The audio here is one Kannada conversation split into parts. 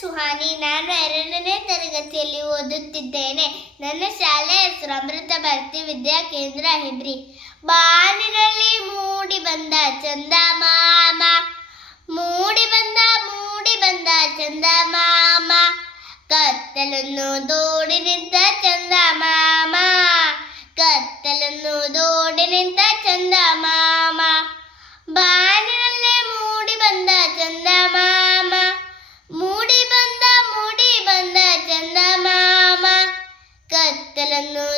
ಸುಹಾನಿ, ನಾನು ಎರಡನೇ ತರಗತಿಯಲ್ಲಿ ಓದುತ್ತಿದ್ದೇನೆ. ನನ್ನ ಶಾಲೆ ಹೆಸರು ಅಮೃತ ಭಾರತಿ ವಿದ್ಯಾ ಕೇಂದ್ರ ಹೆಬ್ರಿ. ಬಾನಿನಲ್ಲಿ ಮೂಡಿ ಬಂದ ಚಂದ ಮಾಮ ಮೂಡಿ ಬಂದ ಮೂಡಿ ಬಂದ ಚಂದ ಮಾಮ ಕತ್ತಲನ್ನು ದೋಡಿ ಕತ್ತಲನ್ನು ದೂಡಿ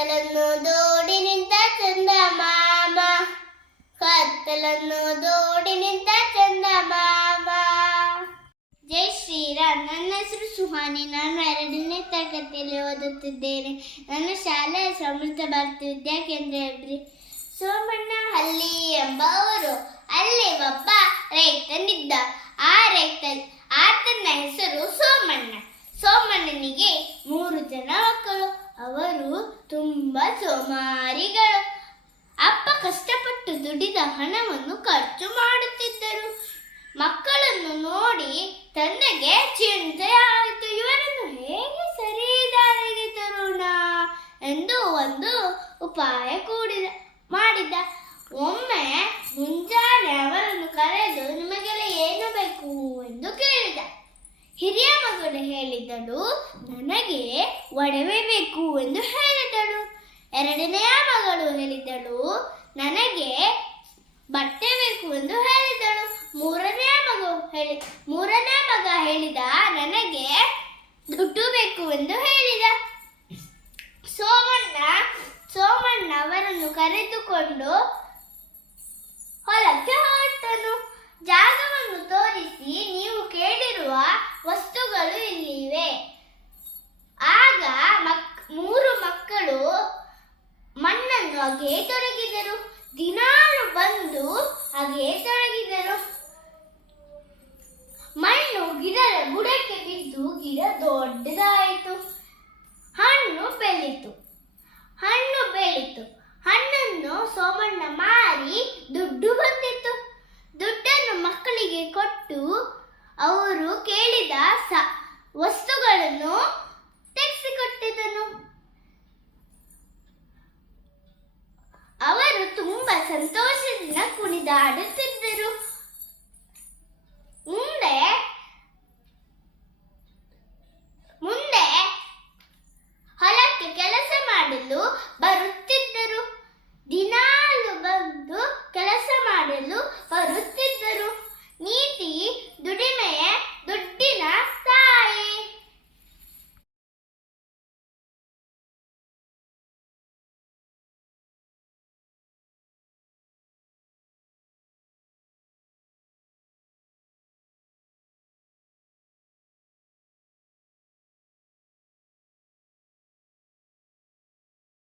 ಕತ್ತಲನ್ನು ದೋಡಿ ನಿಂತ ಚಂದ ಮಾಮ ಕತ್ತಲನ್ನು ದೋಡಿ ನಿಂತ ಚಂದ ಮಾಮ ಜೈ ಶ್ರೀರಾಮ್. ನನ್ನ ಹೆಸರು ಸುಹಾನಿ. ನಾನು ಎರಡನೇ ತರಗತಿಯಲ್ಲಿ ಓದುತ್ತಿದ್ದೇನೆ. ನನ್ನ ಶಾಲೆಯ ಸಮೃದ್ಧ ಭಾರತಿ ವಿದ್ಯಾಕೇಂದ್ರ ಹೆಬ್ರಿ ಸೋಮಣ್ಣ ಹಳ್ಳಿ ಎಂಬವರು. ಅಲ್ಲಿ ಒಬ್ಬ ರೈತನಿದ್ದ. ಆ ರೈತ, ಆತನ ಹೆಸರು ಸೋಮಣ್ಣ. ಸೋಮಣ್ಣನಿಗೆ ಮೂರು ಜನ ಅವರು ತುಂಬಾ ಸೋಮಾರಿಗಳು. ಅಪ್ಪ ಕಷ್ಟಪಟ್ಟು ದುಡಿದ ಹಣವನ್ನು ಖರ್ಚು ಮಾಡುತ್ತಿದ್ದರು. ಮಕ್ಕಳನ್ನು ನೋಡಿ ತಂದೆಗೆ ಚಿಂತೆ ಆಯಿತು. ಇವರನ್ನು ಹೇಗೆ ಸರಿ ದಾರಿಗೆ ತರೋಣ? ಎಂದು ಒಂದು ಉಪಾಯ ಕೂಡಿದ, ಮಾಡಿದ. ಒಮ್ಮೆ ಮುಂಜಾನೆ ಅವರನ್ನು ಕರೆದು ನಿಮಗೆಲ್ಲ ಏನು ಬೇಕು ಎಂದು ಕೇಳಿದ ಹಿರಿಯ ಮಗಳು ಹೇಳಿದಳು, ನನಗೆ ಒಡವೆ ಬೇಕು ಎಂದು ಹೇಳಿದಳು. ಎರಡನೆಯ ಮಗಳು ಹೇಳಿದಳು, ನನಗೆ ಬಟ್ಟೆ ಬೇಕು ಎಂದು ಹೇಳಿದಳು. ಮೂರನೆಯ ಮಗು ಹೇಳಿ, ಮೂರನೇ ಮಗ ಹೇಳಿದ, ನನಗೆ ದುಡ್ಡು ಬೇಕು ಎಂದು ಹೇಳಿದ. ಸೋಮಣ್ಣ ಸೋಮಣ್ಣ ಅವರನ್ನು ಕರೆದುಕೊಂಡು ಹೊಲಕ್ಕೆ ಹೊರಟನು. ಜಾಗವನ್ನು ತೊಡಗಿದನು ಮಣ್ಣು ಗಿಡದ ಬುಡಕ್ಕೆ ಬಿದ್ದು ಗಿಡ ದೊಡ್ಡದಾಯಿತು. ಹಣ್ಣು ಬೆಳೀತು ಹಣ್ಣು ಬೆಳೀತು ಹಣ್ಣನ್ನು ಸೋಮಣ್ಣ ಮಾರಿ ದುಡ್ಡು ಬಂದಿತ್ತು ದುಡ್ಡನ್ನು ಮಕ್ಕಳಿಗೆ ಕೊಟ್ಟು ಅವರು ಕೇಳಿದ ಸ ವಸ್ತುಗಳನ್ನು ತೆಗೆಸಿಕೊಟ್ಟಿದನು. ಅವರು ತುಂಬಾ ಸಂತೋಷದಿಂದ ಕುಣಿದಾಡ